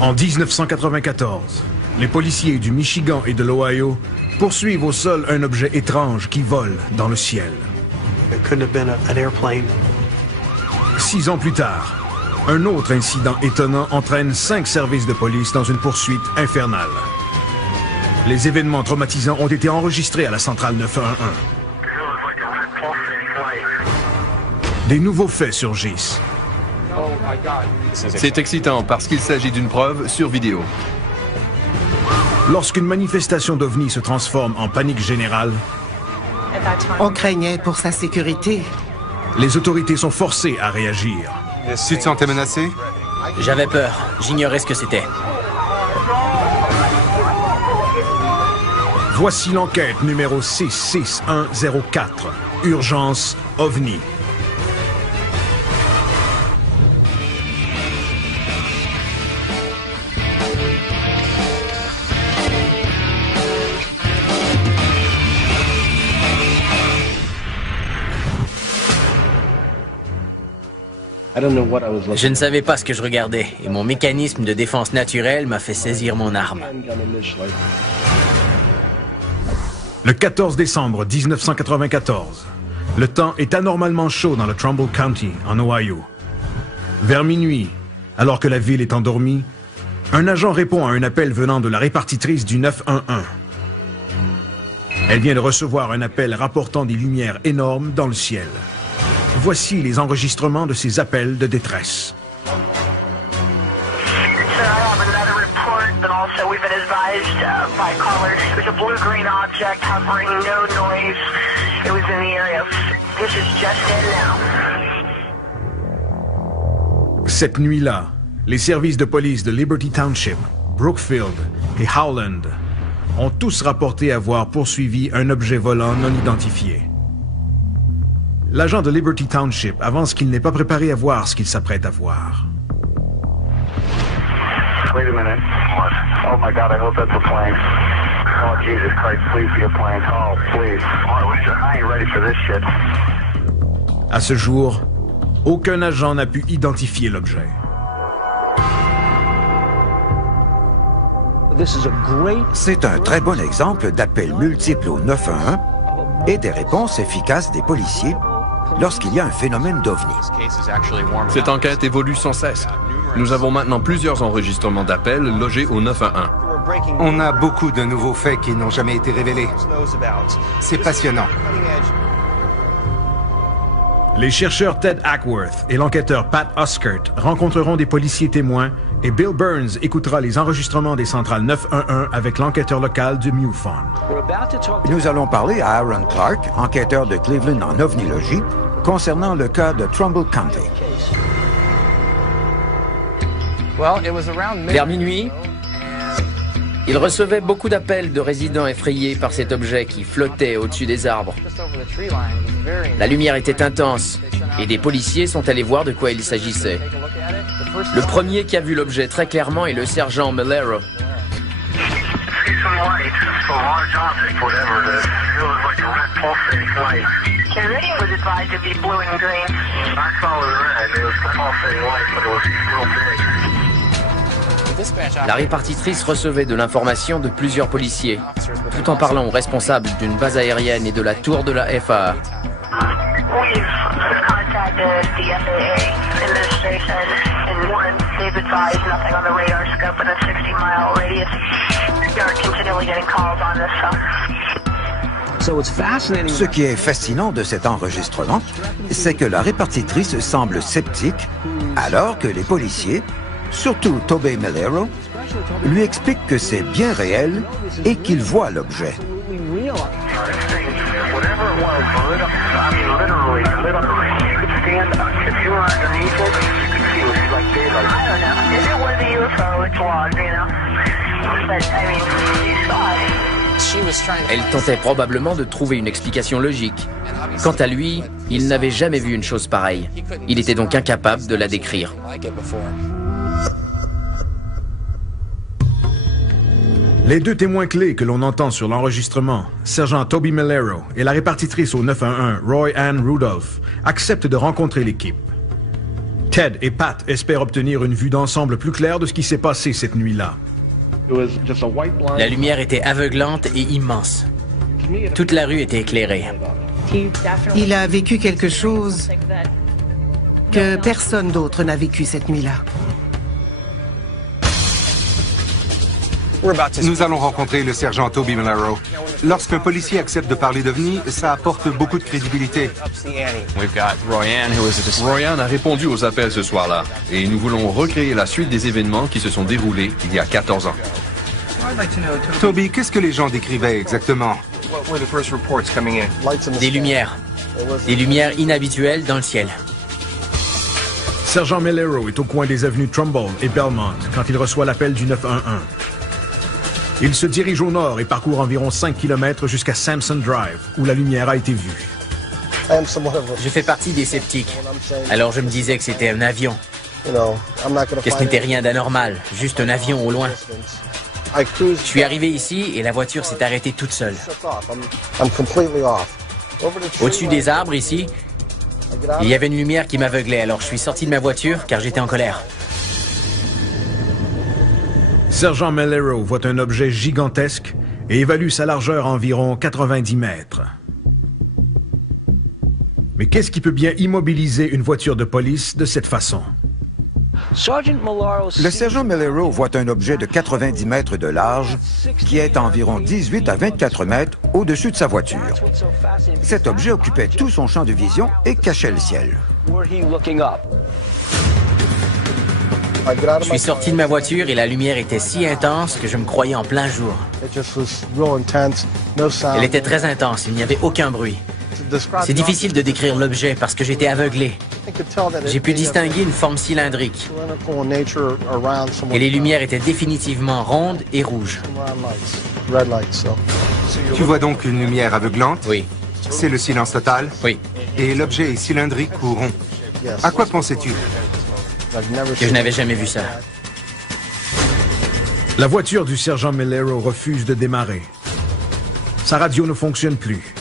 En 1994, les policiers du Michigan et de l'Ohio poursuivent au sol un objet étrange qui vole dans le ciel. 6 ans plus tard, un autre incident étonnant entraîne 5 services de police dans une poursuite infernale. Les événements traumatisants ont été enregistrés à la centrale 911. Des nouveaux faits surgissent. C'est excitant parce qu'il s'agit d'une preuve sur vidéo. Lorsqu'une manifestation d'OVNI se transforme en panique générale, on craignait pour sa sécurité. Les autorités sont forcées à réagir. Tu te sentais menacé? J'avais peur. J'ignorais ce que c'était. Voici l'enquête numéro 66104. Urgence OVNI. Je ne savais pas ce que je regardais, et mon mécanisme de défense naturelle m'a fait saisir mon arme. Le 14 décembre 1994, le temps est anormalement chaud dans le Trumbull County, en Ohio. Vers minuit, alors que la ville est endormie, un agent répond à un appel venant de la répartitrice du 911. Elle vient de recevoir un appel rapportant des lumières énormes dans le ciel. Voici les enregistrements de ces appels de détresse. Cette nuit-là, les services de police de Liberty Township, Brookfield et Howland ont tous rapporté avoir poursuivi un objet volant non identifié. L'agent de Liberty Township avance qu'il n'est pas préparé à voir ce qu'il s'apprête à voir. Wait a minute. What? Oh my God, I hope that's a plane. Oh Jesus Christ, please be a plane. Oh please. I ain't ready for this shit. À ce jour, aucun agent n'a pu identifier l'objet. C'est un très bon exemple d'appels multiples au 911 et des réponses efficaces des policiers lorsqu'il y a un phénomène d'OVNI. Cette enquête évolue sans cesse. Nous avons maintenant plusieurs enregistrements d'appels logés au 911. On a beaucoup de nouveaux faits qui n'ont jamais été révélés. C'est passionnant. Les chercheurs Ted Ackworth et l'enquêteur Pat Oskert rencontreront des policiers témoins et Bill Burns écoutera les enregistrements des centrales 911 avec l'enquêteur local de MUFON. Nous allons parler à Aaron Clark, enquêteur de Cleveland en ovniologie, concernant le cas de Trumbull County. Vers minuit, il recevait beaucoup d'appels de résidents effrayés par cet objet qui flottait au-dessus des arbres. La lumière était intense et des policiers sont allés voir de quoi il s'agissait. Le premier qui a vu l'objet très clairement est le sergent Malero. La répartitrice recevait de l'information de plusieurs policiers, tout en parlant aux responsables d'une base aérienne et de la tour de la FAA. Ce qui est fascinant de cet enregistrement, c'est que la répartitrice semble sceptique, alors que les policiers, surtout Tobey Malero, lui expliquent que c'est bien réel et qu'ils voient l'objet. Elle tentait probablement de trouver une explication logique. Quant à lui, il n'avait jamais vu une chose pareille. Il était donc incapable de la décrire. Les deux témoins clés que l'on entend sur l'enregistrement, sergent Tobey Malero et la répartitrice au 911, Roy Ann Rudolph, acceptent de rencontrer l'équipe. Ted et Pat espèrent obtenir une vue d'ensemble plus claire de ce qui s'est passé cette nuit-là. La lumière était aveuglante et immense. Toute la rue était éclairée. Il a vécu quelque chose que personne d'autre n'a vécu cette nuit-là. Nous allons rencontrer le sergent Toby Malero. Lorsqu'un policier accepte de parler d'OVNI, ça apporte beaucoup de crédibilité. Royan a répondu aux appels ce soir-là, et nous voulons recréer la suite des événements qui se sont déroulés il y a 14 ans. Toby, qu'est-ce que les gens décrivaient exactement? Des lumières. Des lumières inhabituelles dans le ciel. Sergent Malero est au coin des avenues Trumbull et Belmont quand il reçoit l'appel du 911. Il se dirige au nord et parcourt environ 5 km jusqu'à Sampson Drive, où la lumière a été vue. Je fais partie des sceptiques. Alors je me disais que c'était un avion. Que ce n'était rien d'anormal, juste un avion au loin. Je suis arrivé ici et la voiture s'est arrêtée toute seule. Au-dessus des arbres, ici, il y avait une lumière qui m'aveuglait, alors je suis sorti de ma voiture car j'étais en colère. Sergent Malero voit un objet gigantesque et évalue sa largeur à environ 90 mètres. Mais qu'est-ce qui peut bien immobiliser une voiture de police de cette façon? Le sergent Malero voit un objet de 90 mètres de large qui est à environ 18 à 24 mètres au-dessus de sa voiture. Cet objet occupait tout son champ de vision et cachait le ciel. Je suis sorti de ma voiture et la lumière était si intense que je me croyais en plein jour. Elle était très intense, il n'y avait aucun bruit. C'est difficile de décrire l'objet parce que j'étais aveuglé. J'ai pu distinguer une forme cylindrique. Et les lumières étaient définitivement rondes et rouges. Tu vois donc une lumière aveuglante? Oui. C'est le silence total? Oui. Et l'objet est cylindrique ou rond? À quoi pensais-tu? Que je n'avais jamais vu ça. La voiture du sergent Malero refuse de démarrer. Sa radio ne fonctionne plus.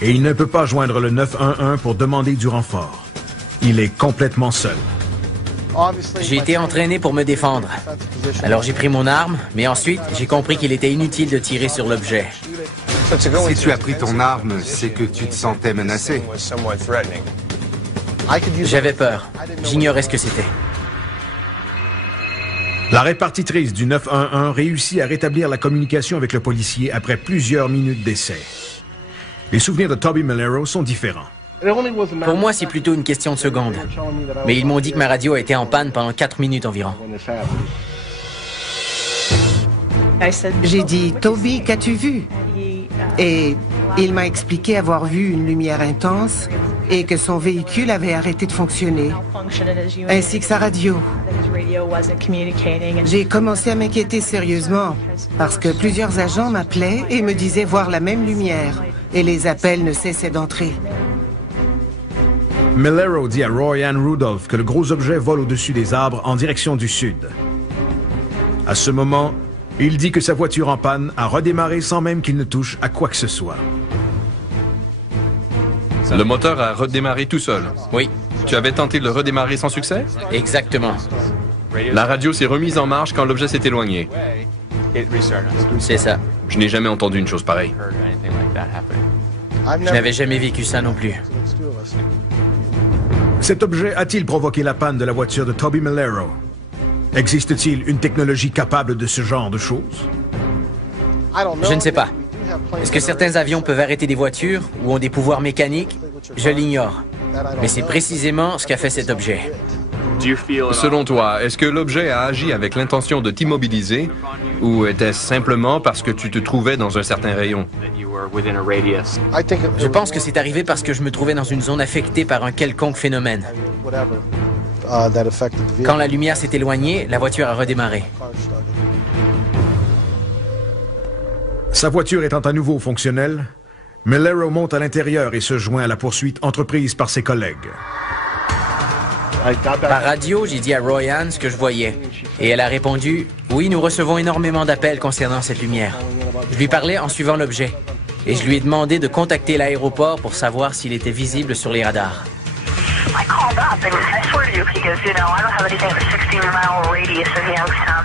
Et il ne peut pas joindre le 911 pour demander du renfort. Il est complètement seul. J'ai été entraîné pour me défendre. Alors j'ai pris mon arme, mais ensuite j'ai compris qu'il était inutile de tirer sur l'objet. Si tu as pris ton arme, c'est que tu te sentais menacé. J'avais peur. J'ignorais ce que c'était. La répartitrice du 911 réussit à rétablir la communication avec le policier après plusieurs minutes d'essai. Les souvenirs de Toby Malero sont différents. Pour moi, c'est plutôt une question de secondes. Mais ils m'ont dit que ma radio a été en panne pendant 4 minutes environ. J'ai dit, Toby, qu'as-tu vu? Et il m'a expliqué avoir vu une lumière intense et que son véhicule avait arrêté de fonctionner, ainsi que sa radio. J'ai commencé à m'inquiéter sérieusement parce que plusieurs agents m'appelaient et me disaient voir la même lumière et les appels ne cessaient d'entrer. Malero dit à Royan Rudolph que le gros objet vole au-dessus des arbres en direction du sud. À ce moment, il dit que sa voiture en panne a redémarré sans même qu'il ne touche à quoi que ce soit. Le moteur a redémarré tout seul. Oui, Tu avais tenté de le redémarrer sans succès? exactement. La radio s'est remise en marche quand l'objet s'est éloigné. C'est ça. Je n'ai jamais entendu une chose pareille. Je n'avais jamais vécu ça non plus. Cet objet a-t-il provoqué la panne de la voiture de Toby Malero? Existe-t-il une technologie capable de ce genre de choses? Je ne sais pas. Est-ce que certains avions peuvent arrêter des voitures ou ont des pouvoirs mécaniques? Je l'ignore. Mais c'est précisément ce qu'a fait cet objet. Selon toi, est-ce que l'objet a agi avec l'intention de t'immobiliser ou était-ce simplement parce que tu te trouvais dans un certain rayon? Je pense que c'est arrivé parce que je me trouvais dans une zone affectée par un quelconque phénomène. Quand la lumière s'est éloignée, la voiture a redémarré. Sa voiture étant à nouveau fonctionnelle, Malero monte à l'intérieur et se joint à la poursuite entreprise par ses collègues. Par radio, j'ai dit à Royan ce que je voyais. Et elle a répondu, « Oui, nous recevons énormément d'appels concernant cette lumière. » Je lui parlais en suivant l'objet. Et je lui ai demandé de contacter l'aéroport pour savoir s'il était visible sur les radars. stop. And I swear to you, he goes, you know, I don't have anything but 16-mile radius of Youngstown.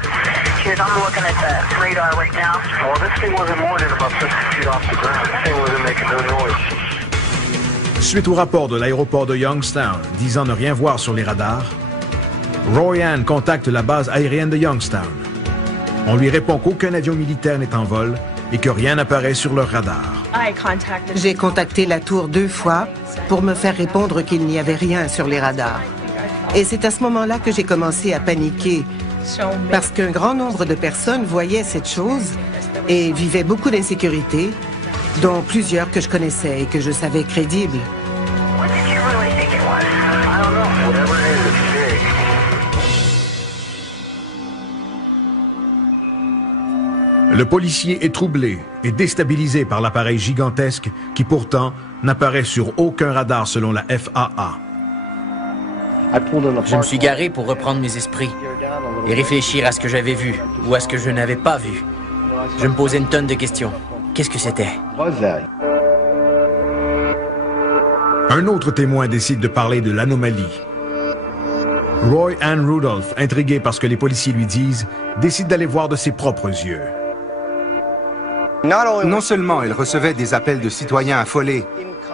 He goes, I'm looking at the radar right now. Well, this thing wasn't more than about 50 feet off the ground. This thing wasn't making no noise. Suite au rapport de l'aéroport de Youngstown disant ne rien voir sur les radars, Royan contacte la base aérienne de Youngstown. On lui répond qu'aucun avion militaire n'est en vol et que rien n'apparaît sur leur radar. J'ai contacté la tour 2 fois pour me faire répondre qu'il n'y avait rien sur les radars. Et c'est à ce moment-là que j'ai commencé à paniquer, parce qu'un grand nombre de personnes voyaient cette chose et vivaient beaucoup d'insécurité, dont plusieurs que je connaissais et que je savais crédibles. What did you really think it was? I don't know. Whatever it is, it's big. Le policier est troublé et déstabilisé par l'appareil gigantesque qui pourtant n'apparaît sur aucun radar selon la FAA. Je me suis garé pour reprendre mes esprits et réfléchir à ce que j'avais vu ou à ce que je n'avais pas vu. Je me posais une tonne de questions. Qu'est-ce que c'était? Un autre témoin décide de parler de l'anomalie. Roy Ann Rudolph, intrigué par ce que les policiers lui disent, décide d'aller voir de ses propres yeux. Non seulement elle recevait des appels de citoyens affolés,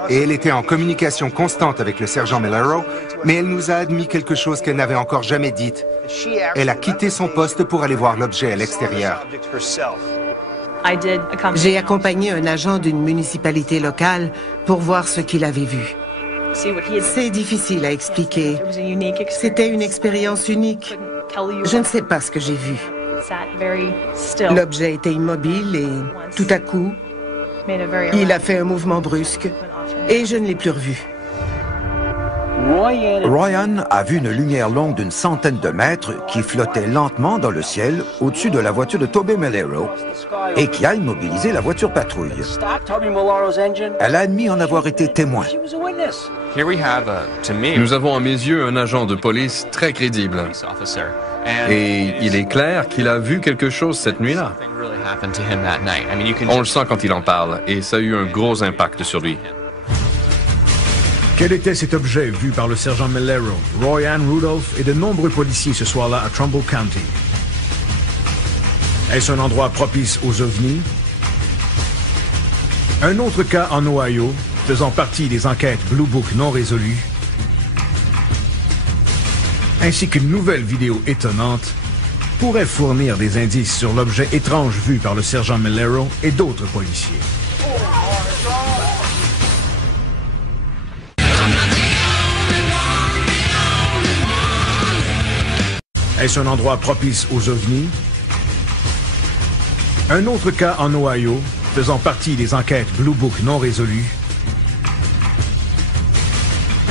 et elle était en communication constante avec le sergent Mellero, mais elle nous a admis quelque chose qu'elle n'avait encore jamais dite. Elle a quitté son poste pour aller voir l'objet à l'extérieur. J'ai accompagné un agent d'une municipalité locale pour voir ce qu'il avait vu. C'est difficile à expliquer. C'était une expérience unique. Je ne sais pas ce que j'ai vu. L'objet était immobile et, tout à coup, il a fait un mouvement brusque et je ne l'ai plus revu. Royan a vu une lumière longue d'une centaine de mètres qui flottait lentement dans le ciel au-dessus de la voiture de Tobey Mellero et qui a immobilisé la voiture patrouille. Elle a admis en avoir été témoin. Nous avons à mes yeux un agent de police très crédible. Et il est clair qu'il a vu quelque chose cette nuit-là. On le sent quand il en parle, et ça a eu un gros impact sur lui. Quel était cet objet vu par le sergent Mellero, Roy Ann Rudolph et de nombreux policiers ce soir-là à Trumbull County? Est-ce un endroit propice aux ovnis? Un autre cas en Ohio, faisant partie des enquêtes Blue Book non résolues, ainsi qu'une nouvelle vidéo étonnante, pourrait fournir des indices sur l'objet étrange vu par le sergent Mellero et d'autres policiers. Est-ce un endroit propice aux ovnis? Un autre cas en Ohio, faisant partie des enquêtes Blue Book non résolues,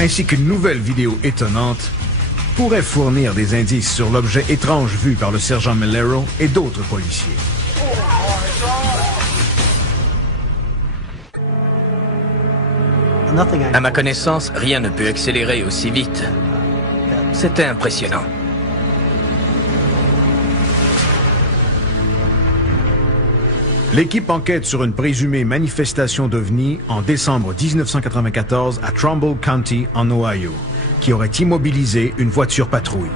ainsi qu'une nouvelle vidéo étonnante, pourrait fournir des indices sur l'objet étrange vu par le sergent Mellero et d'autres policiers. À ma connaissance, rien ne peut accélérer aussi vite. C'était impressionnant. L'équipe enquête sur une présumée manifestation d'OVNI en décembre 1994 à Trumbull County, en Ohio, qui aurait immobilisé une voiture patrouille.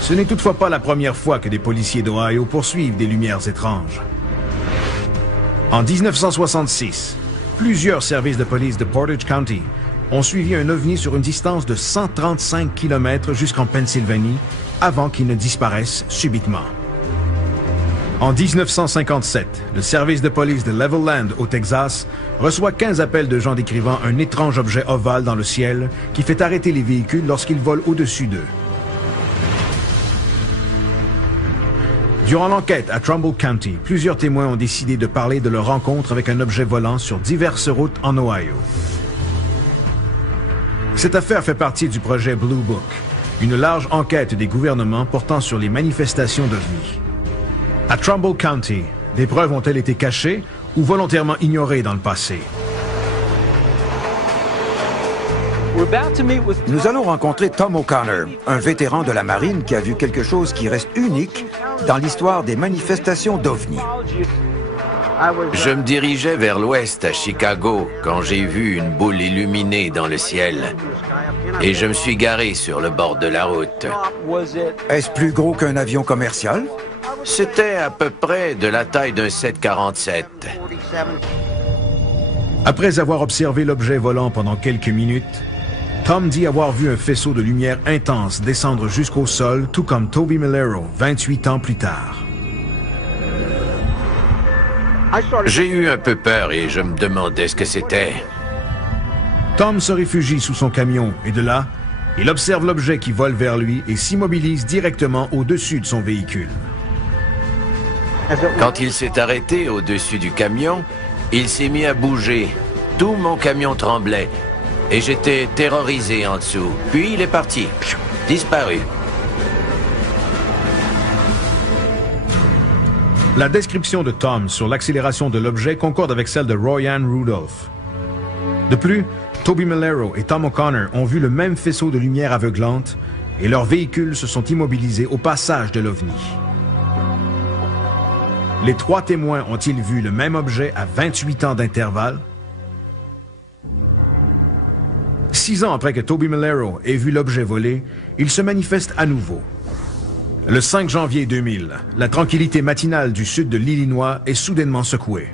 Ce n'est toutefois pas la première fois que des policiers d'Ohio poursuivent des lumières étranges. En 1966, plusieurs services de police de Portage County ont suivi un OVNI sur une distance de 135 km jusqu'en Pennsylvanie avant qu'il ne disparaisse subitement. En 1957, le service de police de Levelland, au Texas, reçoit 15 appels de gens décrivant un étrange objet ovale dans le ciel qui fait arrêter les véhicules lorsqu'ils volent au-dessus d'eux. Durant l'enquête à Trumbull County, plusieurs témoins ont décidé de parler de leur rencontre avec un objet volant sur diverses routes en Ohio. Cette affaire fait partie du projet Blue Book, une large enquête des gouvernements portant sur les manifestations d'OVNI. À Trumbull County, des preuves ont-elles été cachées ou volontairement ignorées dans le passé? Nous allons rencontrer Tom O'Connor, un vétéran de la marine qui a vu quelque chose qui reste unique dans l'histoire des manifestations d'OVNI. Je me dirigeais vers l'ouest à Chicago quand j'ai vu une boule illuminée dans le ciel. et je me suis garé sur le bord de la route. Est-ce plus gros qu'un avion commercial? C'était à peu près de la taille d'un 747. Après avoir observé l'objet volant pendant quelques minutes, Tom dit avoir vu un faisceau de lumière intense descendre jusqu'au sol, tout comme Toby Melero, 28 ans plus tard. J'ai eu un peu peur et je me demandais ce que c'était. Tom se réfugie sous son camion et de là, il observe l'objet qui vole vers lui et s'immobilise directement au-dessus de son véhicule. Quand il s'est arrêté au-dessus du camion, il s'est mis à bouger. Tout mon camion tremblait et j'étais terrorisé en dessous. Puis il est parti, disparu. La description de Tom sur l'accélération de l'objet concorde avec celle de Royanne Rudolph. De plus, Toby Melero et Tom O'Connor ont vu le même faisceau de lumière aveuglante et leurs véhicules se sont immobilisés au passage de l'OVNI. Les trois témoins ont-ils vu le même objet à 28 ans d'intervalle? 6 ans après que Toby Melero ait vu l'objet voler, il se manifeste à nouveau. Le 5 janvier 2000, la tranquillité matinale du sud de l'Illinois est soudainement secouée.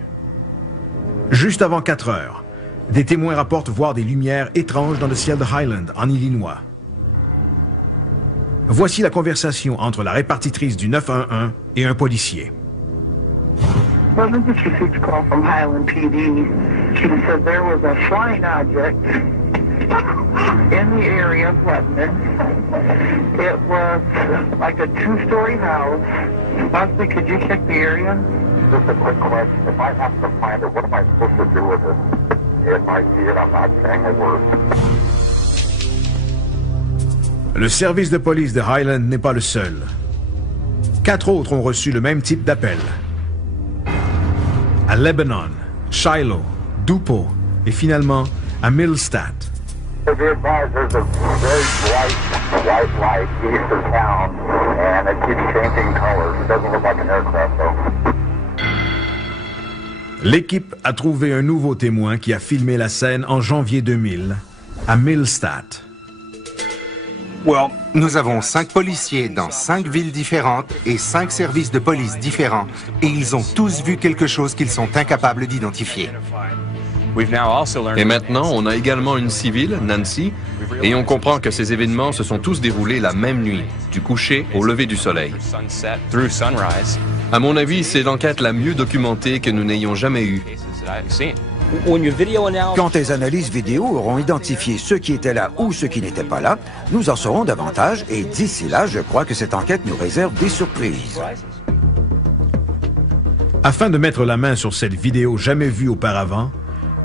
Juste avant 4 heures, des témoins rapportent voir des lumières étranges dans le ciel de Highland, en Illinois. Voici la conversation entre la répartitrice du 911 et un policier. Well, we just received a call from Highland PD. She said there was a flying object in the area of Lebanon. It was like a 2-story house. Leslie, could you check the area? Just a quick question. If I happen to find it, what am I supposed to do with it? If I see it, I'm not saying a word. Le service de police de Highland n'est pas le seul. 4 autres ont reçu le même type d'appel. À Lebanon, Shiloh, Dupo et finalement à Millstadt. There's a very bright white light east of town, and it keeps changing colors. It doesn't look like an aircraft, though. L'équipe a trouvé un nouveau témoin qui a filmé la scène en janvier 2000 à Millstadt. Nous avons 5 policiers dans 5 villes différentes et 5 services de police différents, et ils ont tous vu quelque chose qu'ils sont incapables d'identifier. Et maintenant, on a également une civile, Nancy, et on comprend que ces événements se sont tous déroulés la même nuit, du coucher au lever du soleil. À mon avis, c'est l'enquête la mieux documentée que nous n'ayons jamais eue. Quand les analyses vidéo auront identifié ceux qui étaient là ou ceux qui n'étaient pas là, nous en saurons davantage et d'ici là, je crois que cette enquête nous réserve des surprises. Afin de mettre la main sur cette vidéo jamais vue auparavant,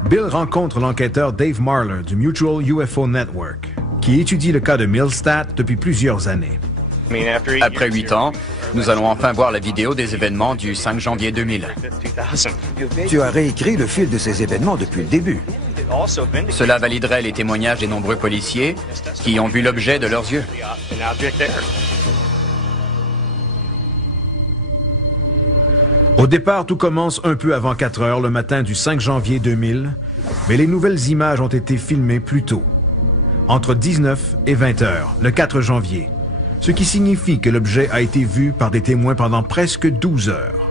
Bill rencontre l'enquêteur Dave Marler du Mutual UFO Network, qui étudie le cas de Millstadt depuis plusieurs années. Après 8 ans, nous allons enfin voir la vidéo des événements du 5 janvier 2000. Tu as réécrit le fil de ces événements depuis le début. Cela validerait les témoignages des nombreux policiers qui ont vu l'objet de leurs yeux. Au départ, tout commence un peu avant 4 heures le matin du 5 janvier 2000, mais les nouvelles images ont été filmées plus tôt, entre 19 et 20 heures, le 4 janvier, ce qui signifie que l'objet a été vu par des témoins pendant presque 12 heures.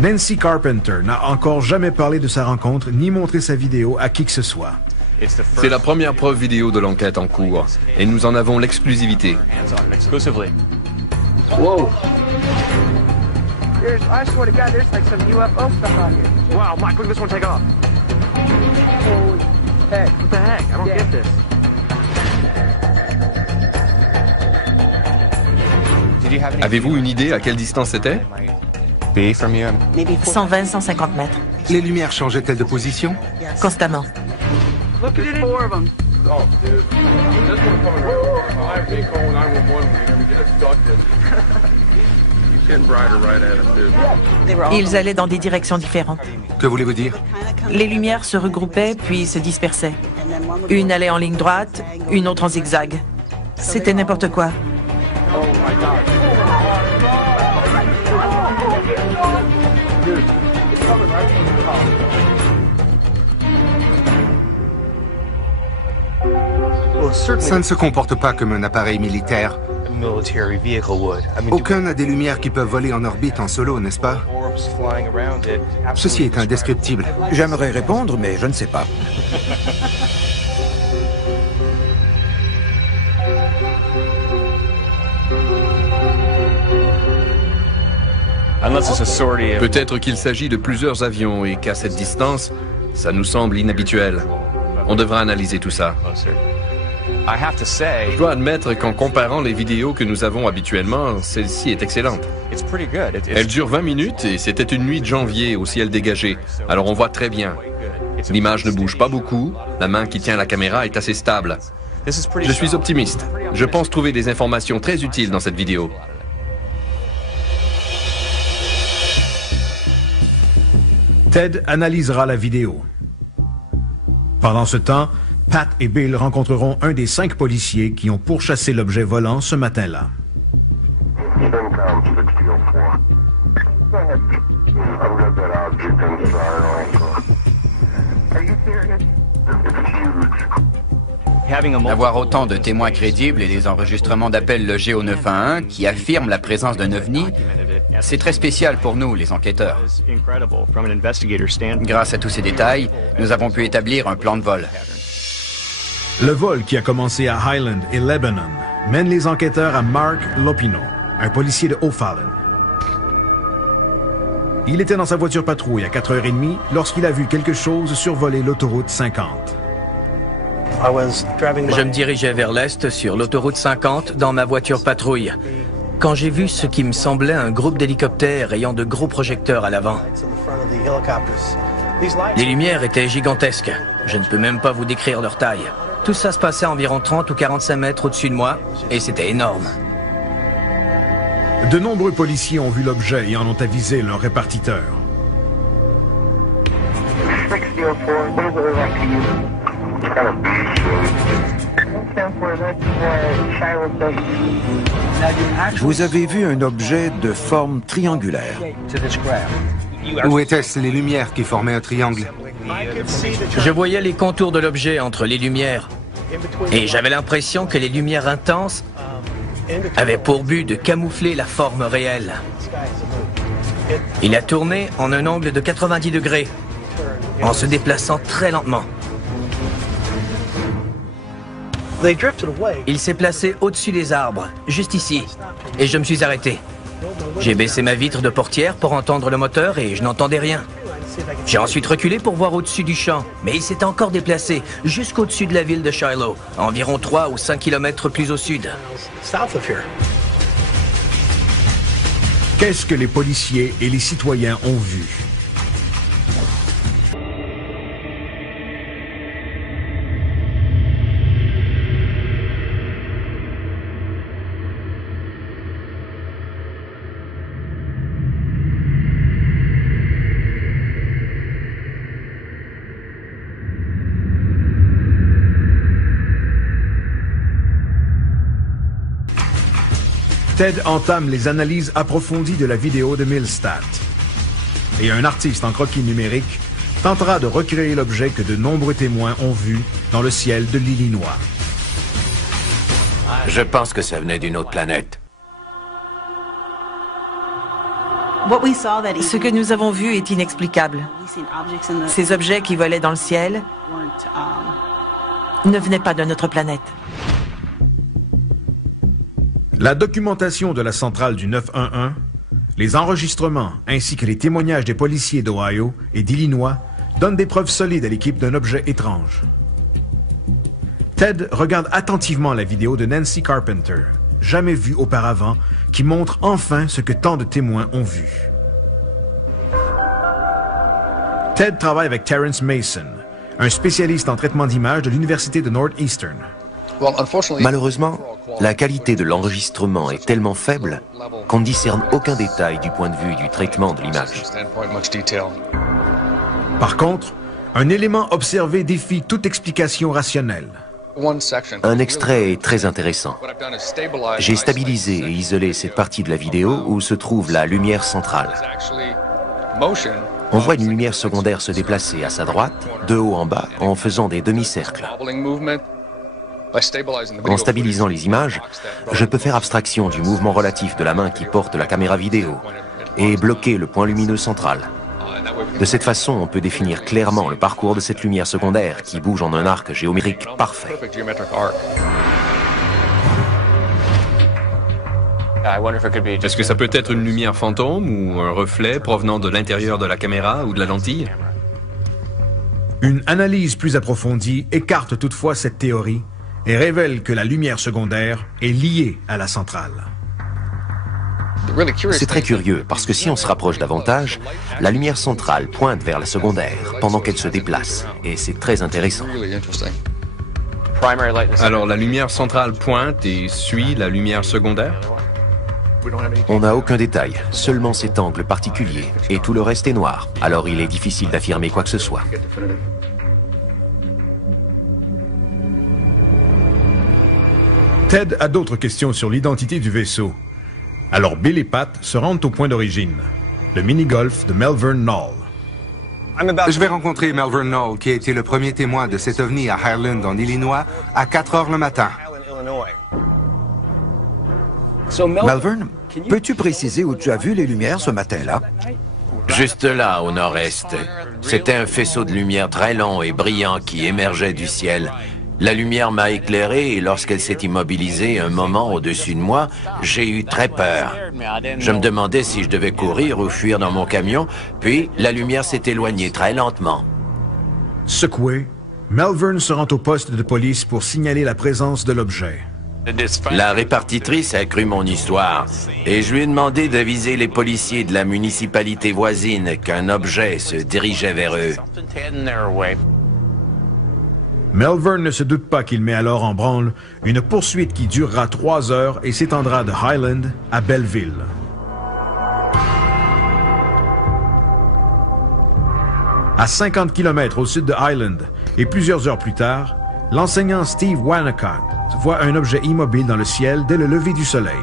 Nancy Carpenter n'a encore jamais parlé de sa rencontre ni montré sa vidéo à qui que ce soit. C'est la première preuve vidéo de l'enquête en cours, et nous en avons l'exclusivité. Whoa. I swear to God, there's like some UFO stuff out here. Wow, Mike, look at this one take off. Holy heck. What the heck? I don't get this. Avez-vous une idée à quelle distance c'était? 120-150 mètres. Les lumières changeaient-elles de position? Constamment. Look at it. 4 of them. Oh, dude. This one coming right. I may call 911 when we get abducted. You can't ride her right at him, dude. Ils allaient dans des directions différentes. Que voulez-vous dire? Les lumières se regroupaient puis se dispersaient. Une allait en ligne droite, une autre en zigzag. C'était n'importe quoi. Oh my God. Dude, it's coming right from the top. Ça ne se comporte pas comme un appareil militaire. Aucun n'a des lumières qui peuvent voler en orbite en solo, n'est-ce pas? Ceci est indescriptible. J'aimerais répondre, mais je ne sais pas. Peut-être qu'il s'agit de plusieurs avions et qu'à cette distance, ça nous semble inhabituel. On devra analyser tout ça. Je dois admettre qu'en comparant les vidéos que nous avons habituellement, celle-ci est excellente. Elle dure 20 minutes et c'était une nuit de janvier au ciel dégagé, alors on voit très bien. L'image ne bouge pas beaucoup, la main qui tient la caméra est assez stable. Je suis optimiste. Je pense trouver des informations très utiles dans cette vidéo. Ted analysera la vidéo. Pendant ce temps, Pat et Bill rencontreront un des 5 policiers qui ont pourchassé l'objet volant ce matin-là. Avoir autant de témoins crédibles et des enregistrements d'appels logés au 911 qui affirment la présence d'un ovni, c'est très spécial pour nous, les enquêteurs. Grâce à tous ces détails, nous avons pu établir un plan de vol. Le vol qui a commencé à Highland et Lebanon mène les enquêteurs à Mark Lopino, un policier de O'Fallon. Il était dans sa voiture patrouille à 4h30 lorsqu'il a vu quelque chose survoler l'autoroute 50. Je me dirigeais vers l'est sur l'autoroute 50 dans ma voiture patrouille, quand j'ai vu ce qui me semblait un groupe d'hélicoptères ayant de gros projecteurs à l'avant. Les lumières étaient gigantesques. Je ne peux même pas vous décrire leur taille. Tout ça se passait à environ 30 ou 45 mètres au-dessus de moi, et c'était énorme. De nombreux policiers ont vu l'objet et en ont avisé leur répartiteur. Vous avez vu un objet de forme triangulaire. Où étaient-ce les lumières qui formaient un triangle? Je voyais les contours de l'objet entre les lumières, et j'avais l'impression que les lumières intenses avaient pour but de camoufler la forme réelle. Il a tourné en un angle de 90 degrés, en se déplaçant très lentement. Il s'est placé au-dessus des arbres, juste ici, et je me suis arrêté. J'ai baissé ma vitre de portière pour entendre le moteur et je n'entendais rien. J'ai ensuite reculé pour voir au-dessus du champ, mais il s'est encore déplacé jusqu'au-dessus de la ville de Shiloh, à environ 3 ou 5 kilomètres plus au sud. Qu'est-ce que les policiers et les citoyens ont vu? Ted entame les analyses approfondies de la vidéo de Millstat. Et un artiste en croquis numérique tentera de recréer l'objet que de nombreux témoins ont vu dans le ciel de l'Illinois. Je pense que ça venait d'une autre planète. Ce que nous avons vu est inexplicable. Ces objets qui volaient dans le ciel ne venaient pas de notre planète. La documentation de la centrale du 911, les enregistrements ainsi que les témoignages des policiers d'Ohio et d'Illinois donnent des preuves solides à l'équipe d'un objet étrange. Ted regarde attentivement la vidéo de Nancy Carpenter, jamais vue auparavant, qui montre enfin ce que tant de témoins ont vu. Ted travaille avec Terrence Mason, un spécialiste en traitement d'images de l'Université de Northeastern. Malheureusement, la qualité de l'enregistrement est tellement faible qu'on ne discerne aucun détail du point de vue du traitement de l'image. Par contre, un élément observé défie toute explication rationnelle. Un extrait est très intéressant. J'ai stabilisé et isolé cette partie de la vidéo où se trouve la lumière centrale. On voit une lumière secondaire se déplacer à sa droite, de haut en bas, en faisant des demi-cercles. En stabilisant les images, je peux faire abstraction du mouvement relatif de la main qui porte la caméra vidéo et bloquer le point lumineux central. De cette façon, on peut définir clairement le parcours de cette lumière secondaire qui bouge en un arc géométrique parfait. Est-ce que ça peut être une lumière fantôme ou un reflet provenant de l'intérieur de la caméra ou de la lentille? Une analyse plus approfondie écarte toutefois cette théorie et révèle que la lumière secondaire est liée à la centrale. C'est très curieux parce que si on se rapproche davantage, la lumière centrale pointe vers la secondaire pendant qu'elle se déplace et c'est très intéressant. Alors la lumière centrale pointe et suit la lumière secondaire? On n'a aucun détail, seulement cet angle particulier et tout le reste est noir, alors il est difficile d'affirmer quoi que ce soit. Ted a d'autres questions sur l'identité du vaisseau. Alors Bill et Pat se rendent au point d'origine, le mini-golf de Melvern Knoll. Je vais rencontrer Melvern Knoll, qui a été le premier témoin de cet ovni à Highland, en Illinois, à 4 heures le matin. Melvern, peux-tu préciser où tu as vu les lumières ce matin-là? Juste là, au nord-est. C'était un faisceau de lumière très long et brillant qui émergeait du ciel. La lumière m'a éclairé et lorsqu'elle s'est immobilisée un moment au-dessus de moi, j'ai eu très peur. Je me demandais si je devais courir ou fuir dans mon camion, puis la lumière s'est éloignée très lentement. Secoué, Melvern se rend au poste de police pour signaler la présence de l'objet. La répartitrice a cru mon histoire et je lui ai demandé d'aviser les policiers de la municipalité voisine qu'un objet se dirigeait vers eux. Melvern ne se doute pas qu'il met alors en branle une poursuite qui durera 3 heures et s'étendra de Highland à Belleville. À 50 km au sud de Highland et plusieurs heures plus tard, l'enseignant Steve Wanacott voit un objet immobile dans le ciel dès le lever du soleil.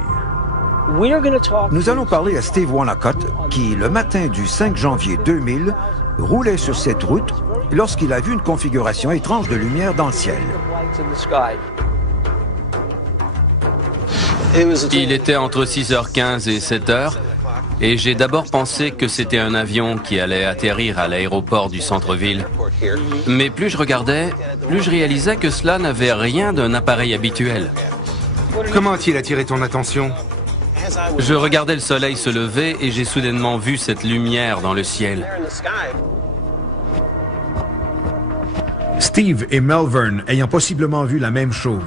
Nous allons parler à Steve Wanacott qui, le matin du 5 janvier 2000, roulait sur cette route lorsqu'il a vu une configuration étrange de lumière dans le ciel. Il était entre 6h15 et 7h, et j'ai d'abord pensé que c'était un avion qui allait atterrir à l'aéroport du centre-ville. Mais plus je regardais, plus je réalisais que cela n'avait rien d'un appareil habituel. Comment a-t-il attiré ton attention? Je regardais le soleil se lever et j'ai soudainement vu cette lumière dans le ciel. Steve et Melvern ayant possiblement vu la même chose,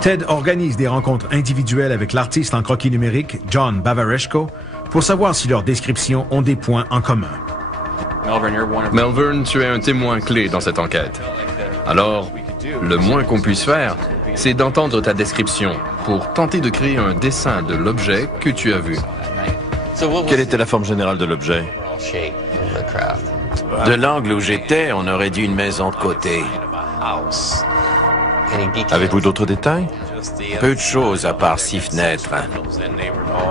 Ted organise des rencontres individuelles avec l'artiste en croquis numérique John Bavareshko pour savoir si leurs descriptions ont des points en commun. Melvern, tu es un témoin clé dans cette enquête. Alors, le moins qu'on puisse faire, c'est d'entendre ta description pour tenter de créer un dessin de l'objet que tu as vu. Quelle était la forme générale de l'objet? De l'angle où j'étais, on aurait dit une maison de côté. Avez-vous d'autres détails? Peu de choses à part 6 fenêtres.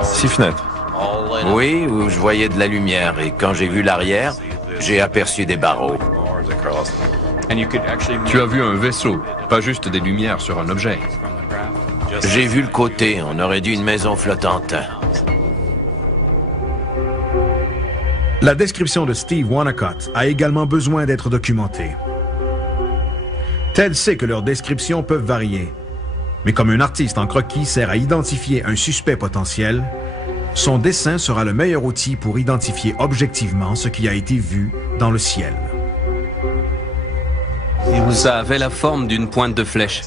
6 fenêtres? Oui, où je voyais de la lumière et quand j'ai vu l'arrière, j'ai aperçu des barreaux. Tu as vu un vaisseau, pas juste des lumières sur un objet. J'ai vu le côté, on aurait dit une maison flottante. La description de Steve Wanacott a également besoin d'être documentée. Ted sait que leurs descriptions peuvent varier, mais comme un artiste en croquis sert à identifier un suspect potentiel, son dessin sera le meilleur outil pour identifier objectivement ce qui a été vu dans le ciel. Ça avait la forme d'une pointe de flèche.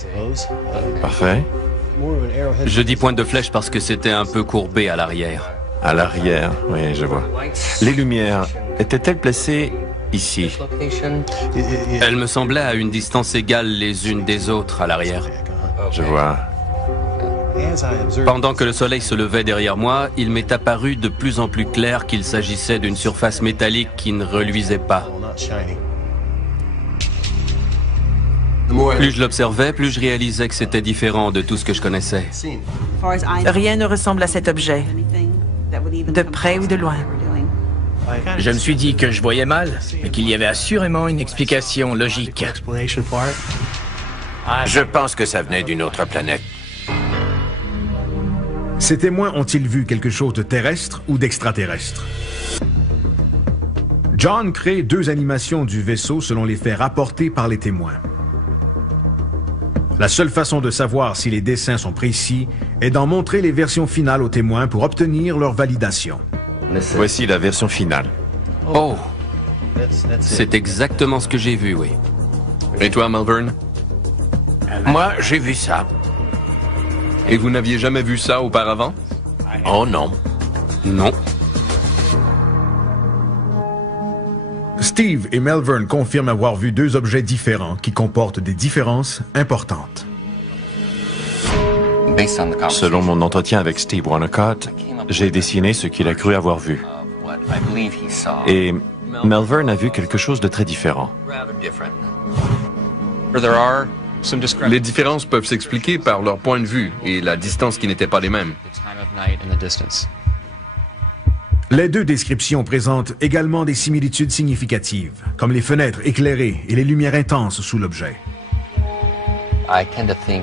Parfait. Je dis pointe de flèche parce que c'était un peu courbé à l'arrière. À l'arrière, oui, je vois. Les lumières étaient-elles placées ici? Elles me semblaient à une distance égale les unes des autres à l'arrière. Je vois. Pendant que le soleil se levait derrière moi, il m'est apparu de plus en plus clair qu'il s'agissait d'une surface métallique qui ne reluisait pas. Plus je l'observais, plus je réalisais que c'était différent de tout ce que je connaissais. Rien ne ressemble à cet objet, de près ou de loin. Je me suis dit que je voyais mal, mais qu'il y avait assurément une explication logique. Je pense que ça venait d'une autre planète. Ces témoins ont-ils vu quelque chose de terrestre ou d'extraterrestre? John crée 2 animations du vaisseau selon les faits rapportés par les témoins. La seule façon de savoir si les dessins sont précis est d'en montrer les versions finales aux témoins pour obtenir leur validation. Voici la version finale. Oh! C'est exactement ce que j'ai vu, oui. Et toi, Malvern? Moi, j'ai vu ça. Et vous n'aviez jamais vu ça auparavant? Oh non. Non. Steve et Malvern confirment avoir vu 2 objets différents qui comportent des différences importantes. Selon mon entretien avec Steve Wynkotte, j'ai dessiné ce qu'il a cru avoir vu. Et Malvern a vu quelque chose de très différent. Les différences peuvent s'expliquer par leur point de vue et la distance qui n'était pas les mêmes. Les 2 descriptions présentent également des similitudes significatives, comme les fenêtres éclairées et les lumières intenses sous l'objet.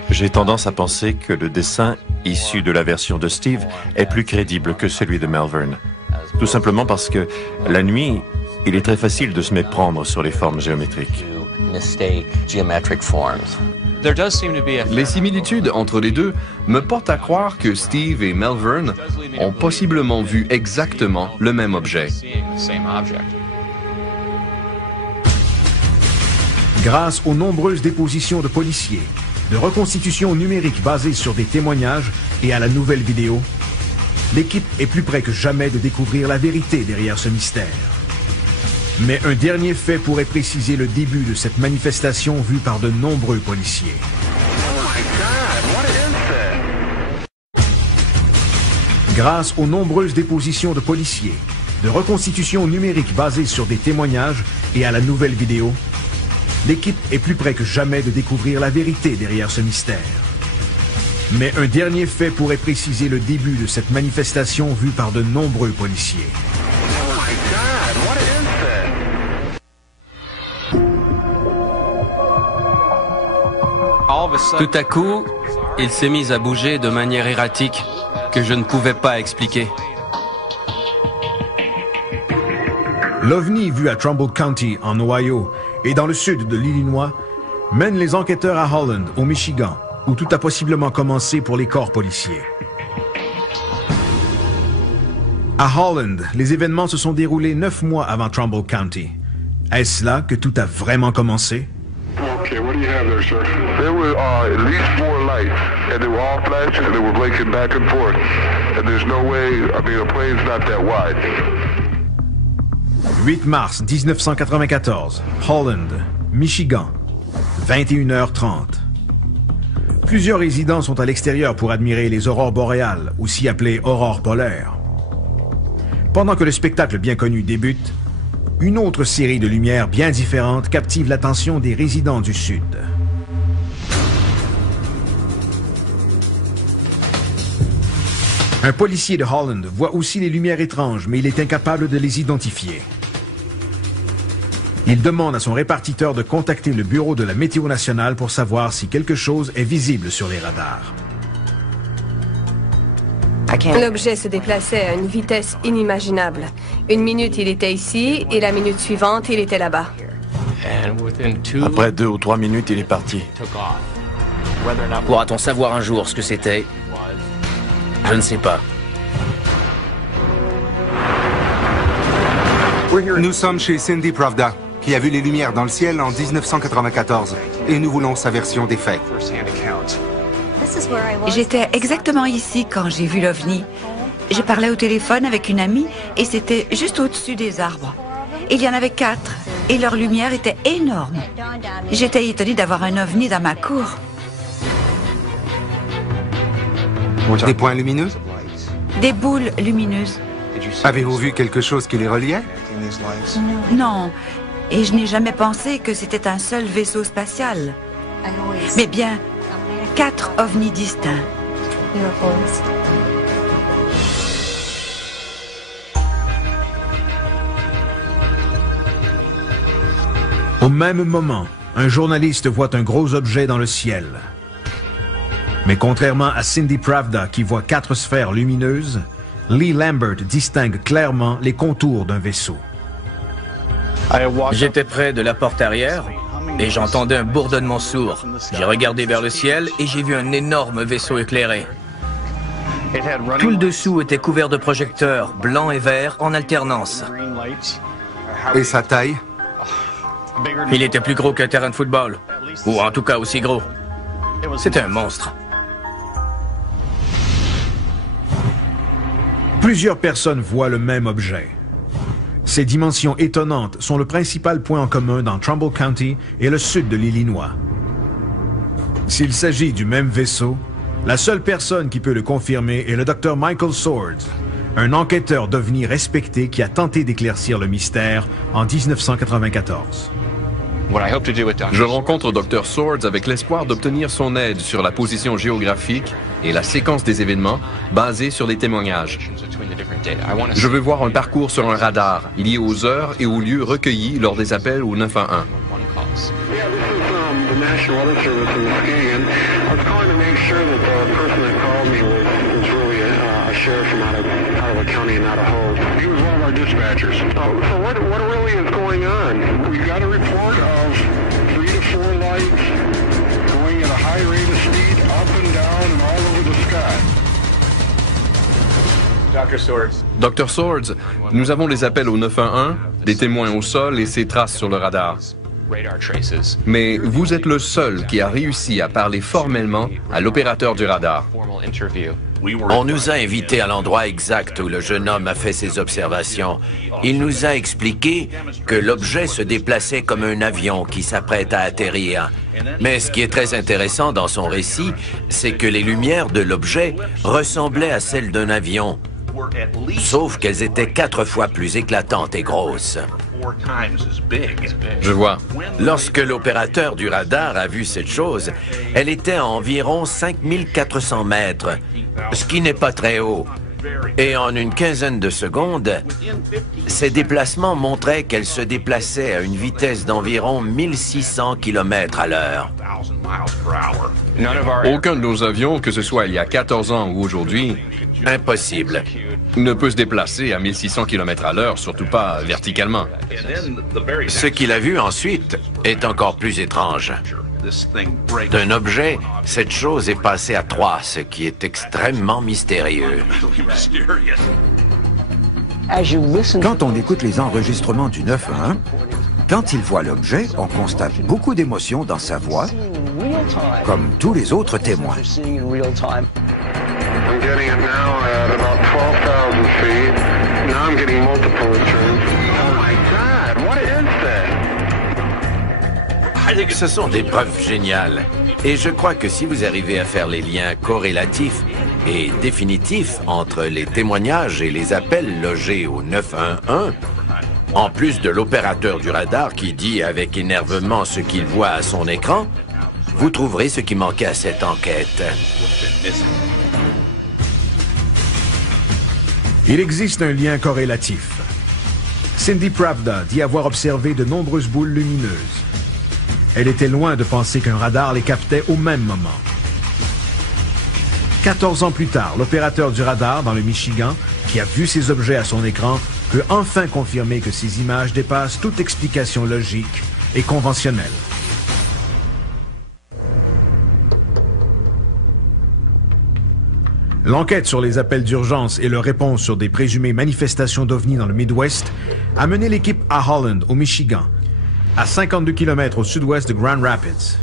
J'ai tendance à penser que le dessin issu de la version de Steve est plus crédible que celui de Malvern. Tout simplement parce que la nuit, il est très facile de se méprendre sur les formes géométriques. Les similitudes entre les 2 me portent à croire que Steve et Malvern ont possiblement vu exactement le même objet. Grâce aux nombreuses dépositions de policiers, de reconstitutions numériques basées sur des témoignages et à la nouvelle vidéo, l'équipe est plus près que jamais de découvrir la vérité derrière ce mystère. Mais un dernier fait pourrait préciser le début de cette manifestation vue par de nombreux policiers. Grâce aux nombreuses dépositions de policiers, de reconstitutions numériques basées sur des témoignages et à la nouvelle vidéo, l'équipe est plus près que jamais de découvrir la vérité derrière ce mystère. Mais un dernier fait pourrait préciser le début de cette manifestation vue par de nombreux policiers. Tout à coup, il s'est mis à bouger de manière erratique que je ne pouvais pas expliquer. L'OVNI vu à Trumbull County, en Ohio, et dans le sud de l'Illinois, mène les enquêteurs à Holland, au Michigan, où tout a possiblement commencé pour les corps policiers. À Holland, les événements se sont déroulés 9 mois avant Trumbull County. Est-ce là que tout a vraiment commencé? Okay, what do you have there, sir? There were at least 4 lights, and they were all flashing, and they were blinking back and forth. And there's no way, I mean, a plane's not that wide. 8 mars 1994, Holland, Michigan, 21h30. Plusieurs résidents sont à l'extérieur pour admirer les aurores boréales, aussi appelées aurores polaires. Pendant que le spectacle bien connu débute, une autre série de lumières bien différentes captive l'attention des résidents du Sud. Un policier de Holland voit aussi les lumières étranges, mais il est incapable de les identifier. Il demande à son répartiteur de contacter le bureau de la Météo nationale pour savoir si quelque chose est visible sur les radars. L'objet se déplaçait à une vitesse inimaginable. Une minute, il était ici, et la minute suivante, il était là-bas. Après 2 ou 3 minutes, il est parti. Pourra-t-on savoir un jour ce que c'était? Je ne sais pas. Nous sommes chez Cindy Pravda, qui a vu les lumières dans le ciel en 1994, et nous voulons sa version des faits. J'étais exactement ici quand j'ai vu l'OVNI. Je parlais au téléphone avec une amie et c'était juste au-dessus des arbres. Il y en avait 4 et leur lumière était énorme. J'étais étonnée d'avoir un OVNI dans ma cour. Des points lumineux? Des boules lumineuses. Avez-vous vu quelque chose qui les reliait? Non, et je n'ai jamais pensé que c'était un seul vaisseau spatial. Mais bien, 4 ovnis distincts. Au même moment, un journaliste voit un gros objet dans le ciel. Mais contrairement à Cindy Pravda qui voit 4 sphères lumineuses, Lee Lambert distingue clairement les contours d'un vaisseau. J'étais près de la porte arrière et j'entendais un bourdonnement sourd. J'ai regardé vers le ciel et j'ai vu un énorme vaisseau éclairé. Tout le dessous était couvert de projecteurs, blancs et verts, en alternance. Et sa taille? Il était plus gros qu'un terrain de football. Ou en tout cas aussi gros. C'était un monstre. Plusieurs personnes voient le même objet. Ces dimensions étonnantes sont le principal point en commun dans Trumbull County et le sud de l'Illinois. S'il s'agit du même vaisseau, la seule personne qui peut le confirmer est le Dr. Michael Swords, un enquêteur d'OVNI respecté qui a tenté d'éclaircir le mystère en 1994. Je rencontre Dr. Swords avec l'espoir d'obtenir son aide sur la position géographique et la séquence des événements basée sur les témoignages. Je veux voir un parcours sur un radar, lié aux heures et aux lieux recueillis lors des appels au 911. Dr. Swords, nous avons les appels au 911, des témoins au sol et ses traces sur le radar. Mais vous êtes le seul qui a réussi à parler formellement à l'opérateur du radar. On nous a invités à l'endroit exact où le jeune homme a fait ses observations. Il nous a expliqué que l'objet se déplaçait comme un avion qui s'apprête à atterrir. Mais ce qui est très intéressant dans son récit, c'est que les lumières de l'objet ressemblaient à celles d'un avion, sauf qu'elles étaient 4 fois plus éclatantes et grosses. Je vois. Lorsque l'opérateur du radar a vu cette chose, elle était à environ 5400 mètres, ce qui n'est pas très haut. Et en une quinzaine de secondes, ces déplacements montraient qu'elle se déplaçait à une vitesse d'environ 1600 km à l'heure. Aucun de nos avions, que ce soit il y a 14 ans ou aujourd'hui, impossible, ne peut se déplacer à 1600 km à l'heure, surtout pas verticalement. Ce qu'il a vu ensuite est encore plus étrange. D'un objet, cette chose est passée à 3, ce qui est extrêmement mystérieux. Quand on écoute les enregistrements du 911, quand il voit l'objet, on constate beaucoup d'émotions dans sa voix, comme tous les autres témoins. I'm getting it now at about 12,000 feet. Now I'm getting multiple returns. Oh my God, what is that? Ce sont des preuves géniales. Et je crois que si vous arrivez à faire les liens corrélatifs et définitifs entre les témoignages et les appels logés au 911, en plus de l'opérateur du radar qui dit avec énervement ce qu'il voit à son écran, vous trouverez ce qui manquait à cette enquête. Il existe un lien corrélatif. Cindy Pravda dit avoir observé de nombreuses boules lumineuses. Elle était loin de penser qu'un radar les captait au même moment. 14 ans plus tard, l'opérateur du radar dans le Michigan, qui a vu ces objets à son écran, peut enfin confirmer que ces images dépassent toute explication logique et conventionnelle. L'enquête sur les appels d'urgence et leurs réponses sur des présumées manifestations d'OVNI dans le Midwest a mené l'équipe à Holland, au Michigan, à 52 km au sud-ouest de Grand Rapids.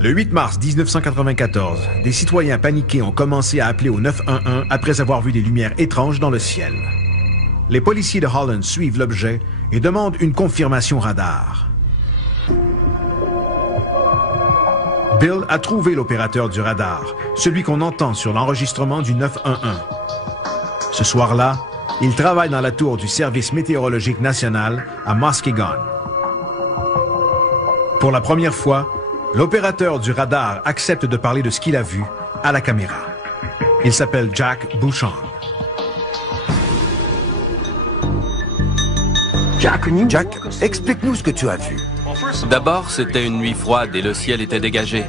Le 8 mars 1994, des citoyens paniqués ont commencé à appeler au 911 après avoir vu des lumières étranges dans le ciel. Les policiers de Holland suivent l'objet et demandent une confirmation radar. Bill a trouvé l'opérateur du radar, celui qu'on entend sur l'enregistrement du 911. Ce soir-là, il travaille dans la tour du Service météorologique national à Muskegon. Pour la première fois, l'opérateur du radar accepte de parler de ce qu'il a vu à la caméra. Il s'appelle Jack Bouchon. Jack, explique-nous ce que tu as vu. D'abord, c'était une nuit froide et le ciel était dégagé.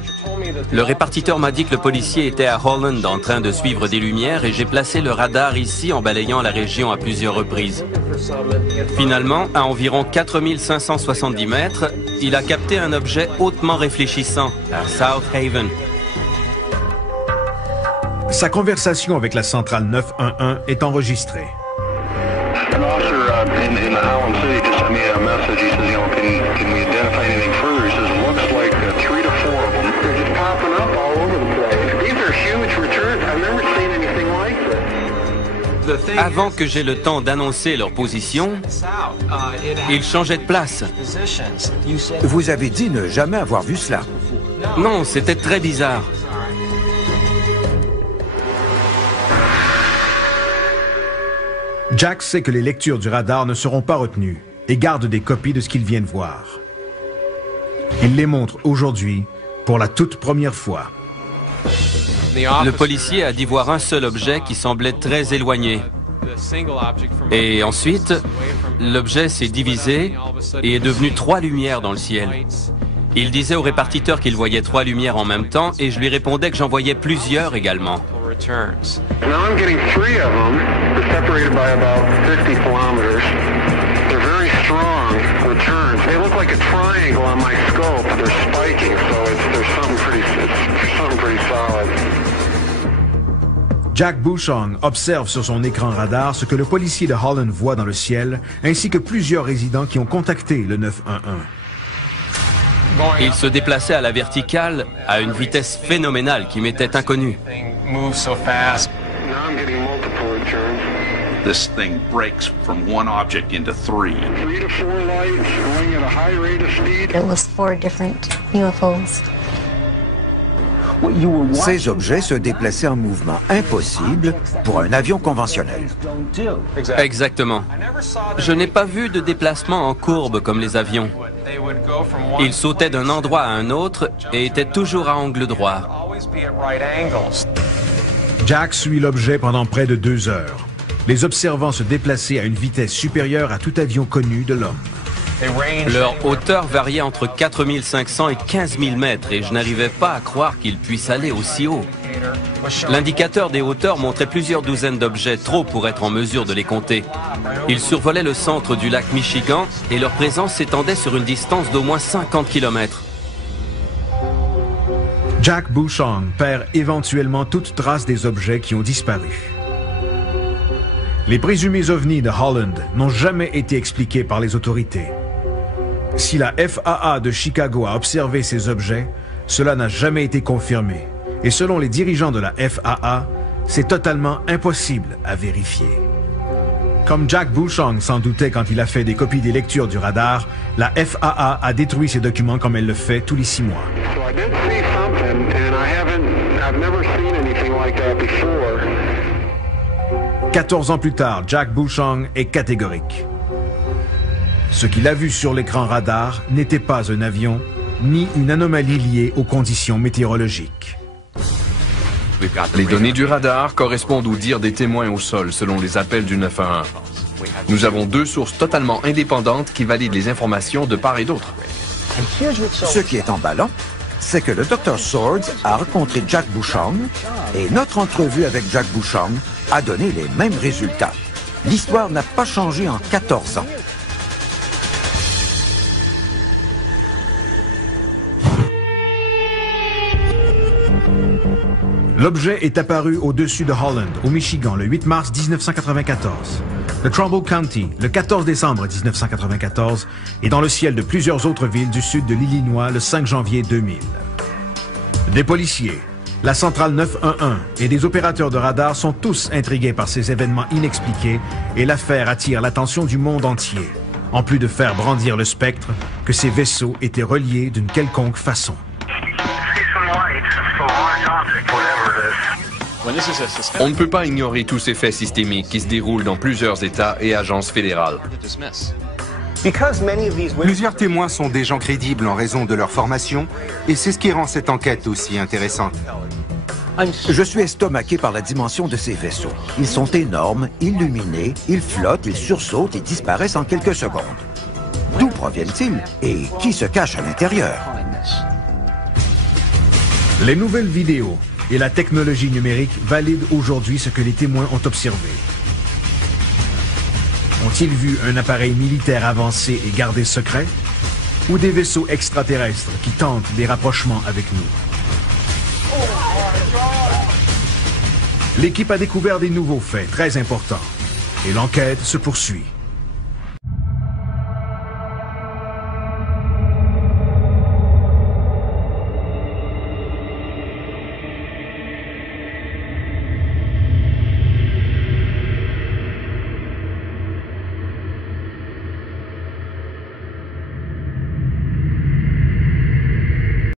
Le répartiteur m'a dit que le policier était à Holland en train de suivre des lumières et j'ai placé le radar ici en balayant la région à plusieurs reprises. Finalement, à environ 4570 mètres, il a capté un objet hautement réfléchissant à South Haven. Sa conversation avec la centrale 911 est enregistrée. Avant que j'aie le temps d'annoncer leur position, ils changeaient de place. Vous avez dit ne jamais avoir vu cela. Non, c'était très bizarre. Jack sait que les lectures du radar ne seront pas retenues et garde des copies de ce qu'il vient de voir. Il les montre aujourd'hui pour la toute première fois. Le policier a dit voir un seul objet qui semblait très éloigné. Et ensuite, l'objet s'est divisé et est devenu 3 lumières dans le ciel. Il disait au répartiteur qu'il voyait 3 lumières en même temps et je lui répondais que j'en voyais plusieurs également. Now I'm getting 3 of them. They're separated by about 50 kilometers. They're very strong returns. They look like a triangle on my scope. They're spiking, so there's something pretty solid. Jack Bouchong observe sur son écran radar ce que le policier de Holland voit dans le ciel, ainsi que plusieurs résidents qui ont contacté le 911. Il se déplaçait à la verticale à une vitesse phénoménale qui m'était inconnue. This thing breaks from one object into 3. 3 to 4 lights going at a high rate of speed. It was 4 different UFOs. Ces objets se déplaçaient en mouvement impossible pour un avion conventionnel. Exactement. Je n'ai pas vu de déplacement en courbe comme les avions. Ils sautaient d'un endroit à un autre et étaient toujours à angle droit. Jack suit l'objet pendant près de 2 heures, les observant se déplacer à une vitesse supérieure à tout avion connu de l'homme. Leur hauteur variait entre 4500 et 15 000 mètres et je n'arrivais pas à croire qu'ils puissent aller aussi haut. L'indicateur des hauteurs montrait plusieurs douzaines d'objets, trop pour être en mesure de les compter. Ils survolaient le centre du lac Michigan et leur présence s'étendait sur une distance d'au moins 50 km. Jack Bouchong perd éventuellement toute trace des objets qui ont disparu. Les présumés ovnis de Holland n'ont jamais été expliqués par les autorités. Si la FAA de Chicago a observé ces objets, cela n'a jamais été confirmé. Et selon les dirigeants de la FAA, c'est totalement impossible à vérifier. Comme Jack Bouchong s'en doutait quand il a fait des copies des lectures du radar, la FAA a détruit ces documents comme elle le fait tous les 6 mois. 14 ans plus tard, Jack Bouchong est catégorique. Ce qu'il a vu sur l'écran radar n'était pas un avion, ni une anomalie liée aux conditions météorologiques. Les données du radar correspondent aux dires des témoins au sol selon les appels du 911. Nous avons 2 sources totalement indépendantes qui valident les informations de part et d'autre. Ce qui est emballant, c'est que le Dr Swords a rencontré Jack Bouchong et notre entrevue avec Jack Bouchong a donné les mêmes résultats. L'histoire n'a pas changé en 14 ans. L'objet est apparu au-dessus de Holland, au Michigan, le 8 mars 1994, de Trumbull County, le 14 décembre 1994, et dans le ciel de plusieurs autres villes du sud de l'Illinois le 5 janvier 2000. Des policiers, la centrale 911 et des opérateurs de radar sont tous intrigués par ces événements inexpliqués et l'affaire attire l'attention du monde entier, en plus de faire brandir le spectre que ces vaisseaux étaient reliés d'une quelconque façon. On ne peut pas ignorer tous ces faits systémiques qui se déroulent dans plusieurs États et agences fédérales. Plusieurs témoins sont des gens crédibles en raison de leur formation, et c'est ce qui rend cette enquête aussi intéressante. Je suis estomaqué par la dimension de ces vaisseaux. Ils sont énormes, illuminés, ils flottent, ils sursautent et disparaissent en quelques secondes. D'où proviennent-ils et qui se cache à l'intérieur? Les nouvelles vidéos et la technologie numérique valident aujourd'hui ce que les témoins ont observé. Ont-ils vu un appareil militaire avancé et gardé secret, ou des vaisseaux extraterrestres qui tentent des rapprochements avec nous? L'équipe a découvert des nouveaux faits très importants et l'enquête se poursuit.